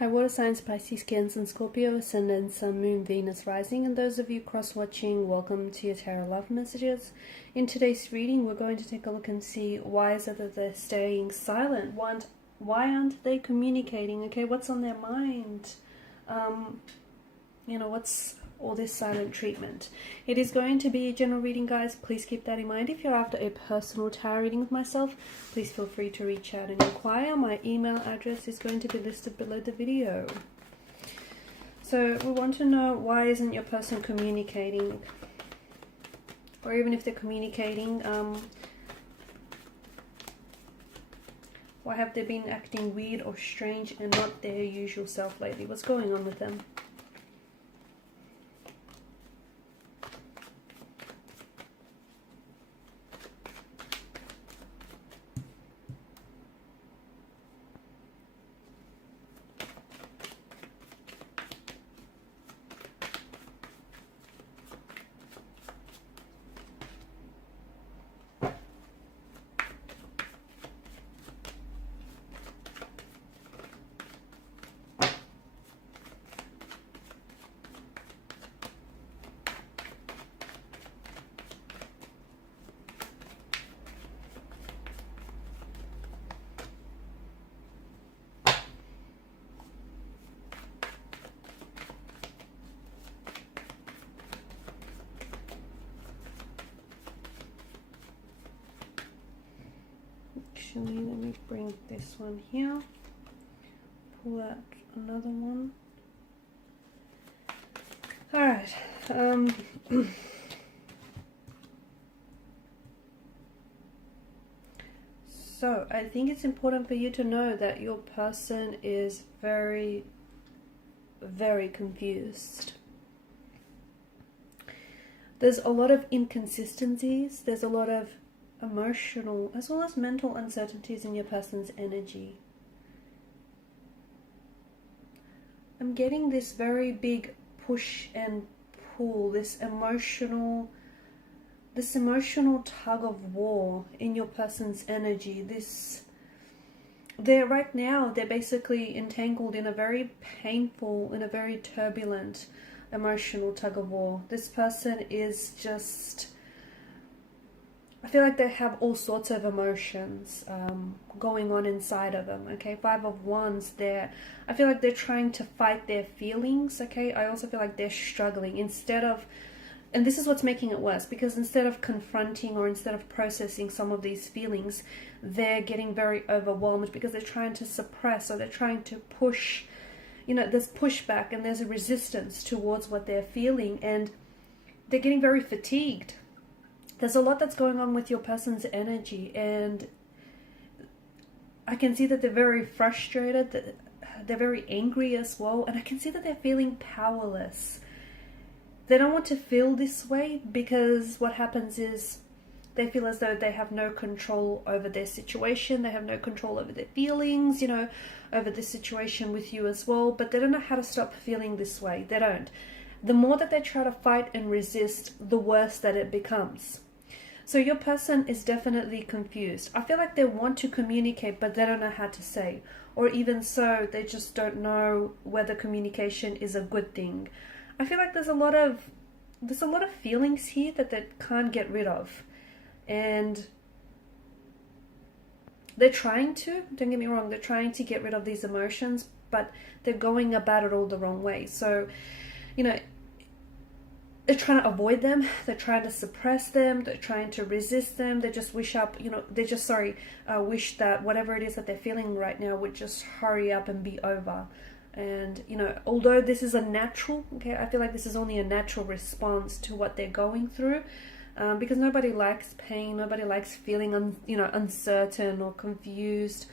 Hi, water signs, Pisces, Cancer, and Scorpio, Ascendant, Sun, Moon, Venus, Rising, and those of you cross-watching, welcome to your Tarot Love Messages. In today's reading, we're going to take a look and see why is it that they're staying silent? Why aren't they communicating? Okay, what's on their mind? What's all this silent treatment? It is going to be a general reading, guys. Please keep that in mind. If you're after a personal tarot reading with myself, please feel free to reach out and inquire. My email address is going to be listed below the video. So we want to know, why isn't your person communicating? Or even if they're communicating, why have they been acting weird or strange and not their usual self lately? What's going on with them? Actually, let me bring this one here, pull out another one. Alright, so I think it's important for you to know that your person is very, very confused. There's a lot of inconsistencies, there's a lot of emotional as well as mental uncertainties in your person's energy. I'm getting this very big push and pull, this emotional tug of war in your person's energy. They're right now, they're basically entangled in a very painful, in a very turbulent emotional tug of war. This person is just, I feel like they have all sorts of emotions going on inside of them, okay? Five of Wands, I feel like they're trying to fight their feelings, okay? I also feel like they're struggling instead of, and this is what's making it worse, because instead of confronting or instead of processing some of these feelings, they're getting very overwhelmed because they're trying to suppress, or they're trying to push, there's pushback and there's a resistance towards what they're feeling, and they're getting very fatigued. There's a lot that's going on with your person's energy, and I can see that they're very frustrated, that they're very angry as well, and I can see that they're feeling powerless. They don't want to feel this way because what happens is they feel as though they have no control over their situation, they have no control over their feelings, over the situation with you as well, but they don't know how to stop feeling this way. They don't. The more that they try to fight and resist, the worse that it becomes. So your person is definitely confused. I feel like they want to communicate, but they don't know how to say. Or even so, they just don't know whether communication is a good thing. I feel like there's a lot of feelings here that they can't get rid of. And they're trying to, don't get me wrong, they're trying to get rid of these emotions, but they're going about it all the wrong way. So, they're trying to avoid them, they're trying to suppress them, they're trying to resist them, they just wish that whatever it is that they're feeling right now would just hurry up and be over. And, although this is a natural, okay, I feel like this is only a natural response to what they're going through, because nobody likes pain, nobody likes feeling, uncertain or confused.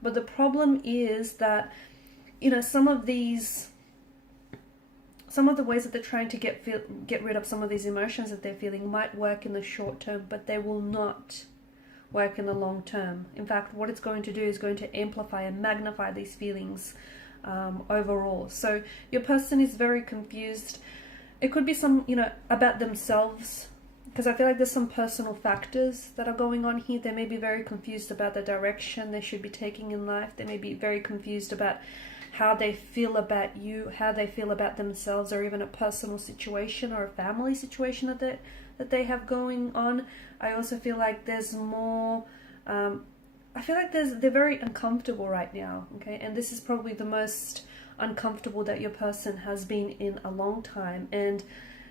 But the problem is that, some of the ways that they're trying to get rid of some of these emotions that they're feeling might work in the short term, but they will not work in the long term. In fact, what it's going to do is going to amplify and magnify these feelings overall. So your person is very confused. It could be some, about themselves, because I feel like there's some personal factors that are going on here. They may be very confused about the direction they should be taking in life. They may be very confused about how they feel about you, how they feel about themselves, or even a personal situation or a family situation that they have going on. I also feel like there's more, I feel like they're very uncomfortable right now, okay? And this is probably the most uncomfortable that your person has been in a long time. And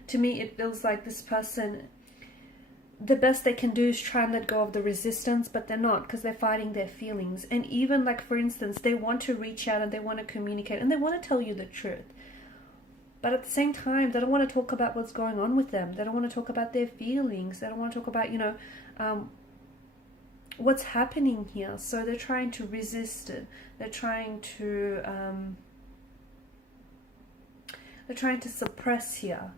to me, it feels like this person, the best they can do is try and let go of the resistance, but they're not, because they're fighting their feelings. And even like, for instance, they want to reach out and they want to communicate and they want to tell you the truth. But at the same time, they don't want to talk about what's going on with them. They don't want to talk about their feelings. They don't want to talk about, what's happening here. So they're trying to resist it. They're trying to suppress here.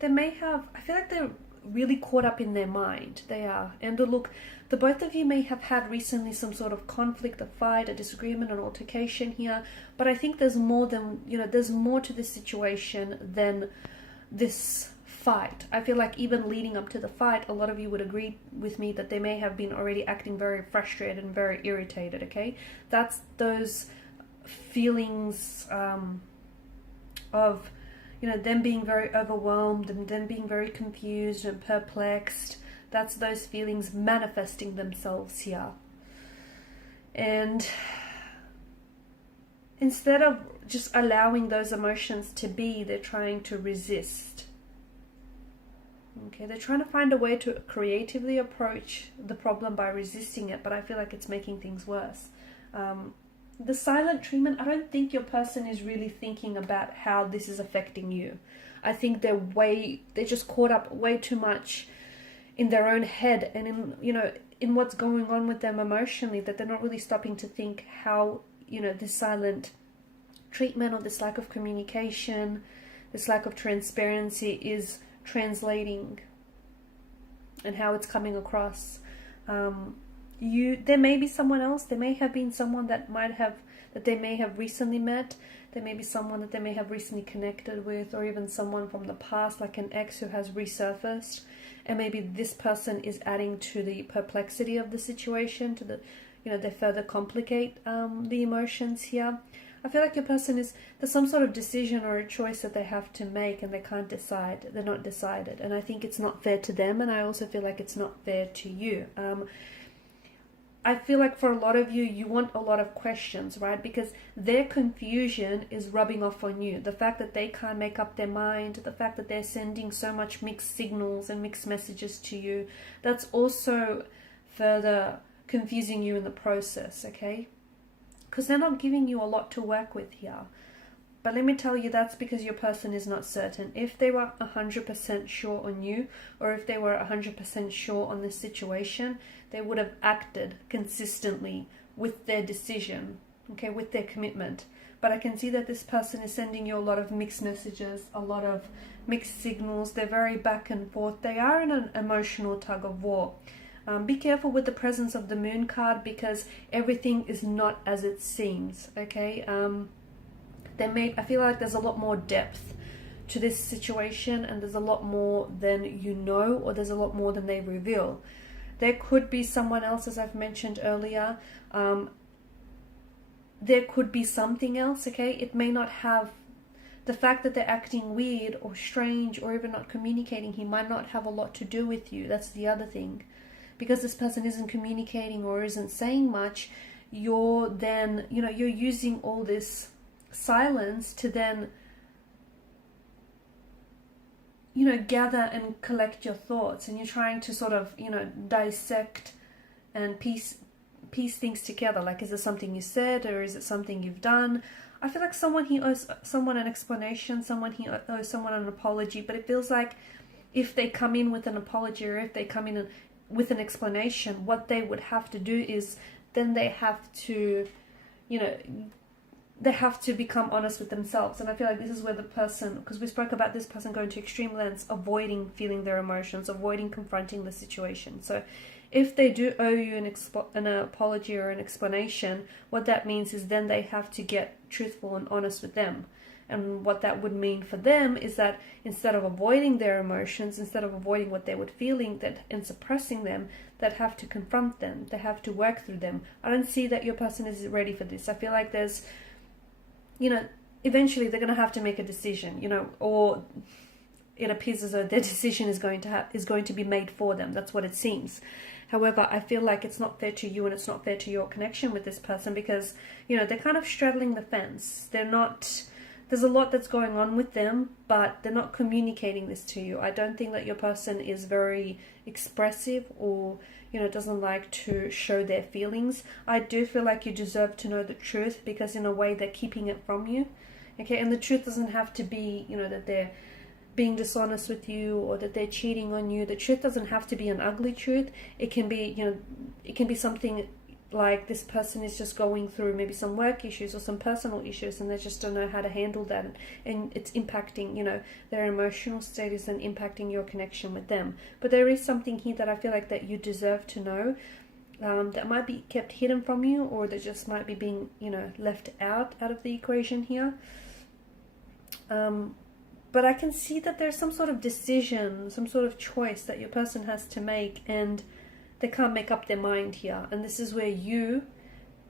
They may have, I feel like they're really caught up in their mind. They are. And look, the both of you may have had recently some sort of conflict, a fight, a disagreement, an altercation here. But I think there's more than, there's more to this situation than this fight. I feel like even leading up to the fight, a lot of you would agree with me that they may have been already acting very frustrated and very irritated, okay? That's those feelings of, them being very overwhelmed and them being very confused and perplexed. That's those feelings manifesting themselves here. And instead of just allowing those emotions to be, they're trying to resist. Okay, they're trying to find a way to creatively approach the problem by resisting it, but I feel like it's making things worse. The silent treatment, I don't think your person is really thinking about how this is affecting you. I think they're just caught up way too much in their own head and in what's going on with them emotionally, that they're not really stopping to think how, this silent treatment or this lack of communication, this lack of transparency is translating and how it's coming across. There may be someone else. There may have been someone that they may have recently met. There may be someone that they may have recently connected with, or even someone from the past, like an ex who has resurfaced. And maybe this person is adding to the perplexity of the situation, to the, they further complicate the emotions here. I feel like your person there's some sort of decision or a choice that they have to make and they can't decide. They're not decided. And I think it's not fair to them. And I also feel like it's not fair to you. I feel like for a lot of you, you want a lot of questions, right? Because their confusion is rubbing off on you. The fact that they can't make up their mind, the fact that they're sending so much mixed signals and mixed messages to you, that's also further confusing you in the process, okay? Because they're not giving you a lot to work with here. But let me tell you, that's because your person is not certain. If they were 100% sure on you, or if they were 100% sure on this situation, they would have acted consistently with their decision, okay, with their commitment. But I can see that this person is sending you a lot of mixed messages, a lot of mixed signals. They're very back and forth. They are in an emotional tug of war. Be careful with the presence of the moon card, because everything is not as it seems, okay? I feel like there's a lot more depth to this situation, and there's a lot more than you know, or there's a lot more than they reveal. There could be someone else, as I've mentioned earlier. There could be something else, okay? It may not have the fact that they're acting weird or strange or even not communicating. He might not have a lot to do with you. That's the other thing. Because this person isn't communicating or isn't saying much, you're then, you're using all this silence to then gather and collect your thoughts, and you're trying to sort of dissect and piece things together. Like, is it something you said, or is it something you've done? I feel like someone he owes someone an explanation, someone he owes someone an apology. But it feels like if they come in with an apology, or if they come in with an explanation, what they would have to do is then they have to they have to become honest with themselves. And I feel like this is where the person, because we spoke about this person going to extreme lengths, avoiding feeling their emotions, avoiding confronting the situation. So if they do owe you an apology or an explanation, what that means is then they have to get truthful and honest with them. And what that would mean for them is that instead of avoiding their emotions, instead of avoiding what they were feeling and suppressing them, they'd have to confront them. They have to work through them. I don't see that your person is ready for this. I feel like there's you know, eventually they're going to have to make a decision, you know, or it appears as though their decision is going to be made for them. That's what it seems. However, I feel like it's not fair to you, and it's not fair to your connection with this person, because, you know, they're kind of straddling the fence. They're not, there's a lot that's going on with them, but they're not communicating this to you. I don't think that your person is very expressive, or, you know, doesn't like to show their feelings. I do feel like you deserve to know the truth, because in a way they're keeping it from you. Okay, and the truth doesn't have to be, you know, that they're being dishonest with you, or that they're cheating on you. The truth doesn't have to be an ugly truth. It can be, you know, it can be something like this person is just going through maybe some work issues or some personal issues, and they just don't know how to handle that, and it's impacting, you know, their emotional status and impacting your connection with them. But there is something here that I feel like that you deserve to know, that might be kept hidden from you, or that just might be being, you know, left out of the equation here. But I can see that there's some sort of decision, some sort of choice that your person has to make, and they can't make up their mind here. And this is where you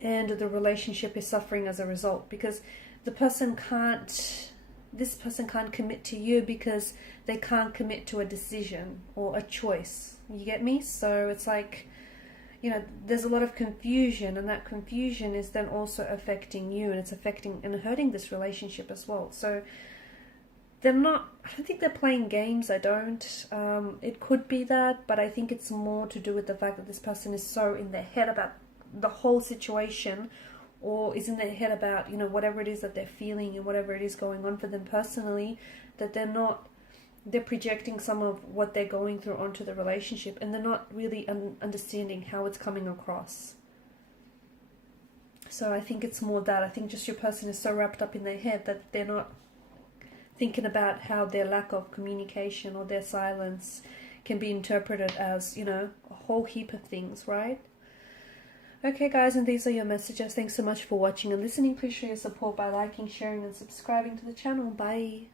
and the relationship is suffering as a result, because this person can't commit to you because they can't commit to a decision or a choice. You get me? So it's like, you know, there's a lot of confusion, and that confusion is then also affecting you, and it's affecting and hurting this relationship as well. So I don't think they're playing games. I don't. It could be that, but I think it's more to do with the fact that this person is so in their head about the whole situation, or is in their head about, you know, whatever it is that they're feeling and whatever it is going on for them personally, that they're projecting some of what they're going through onto the relationship, and they're not really understanding how it's coming across. So I think it's more that. I think just your person is so wrapped up in their head that they're not thinking about how their lack of communication or their silence can be interpreted as, you know, a whole heap of things, right? Okay, guys, and these are your messages. Thanks so much for watching and listening. Please show your support by liking, sharing, and subscribing to the channel. Bye.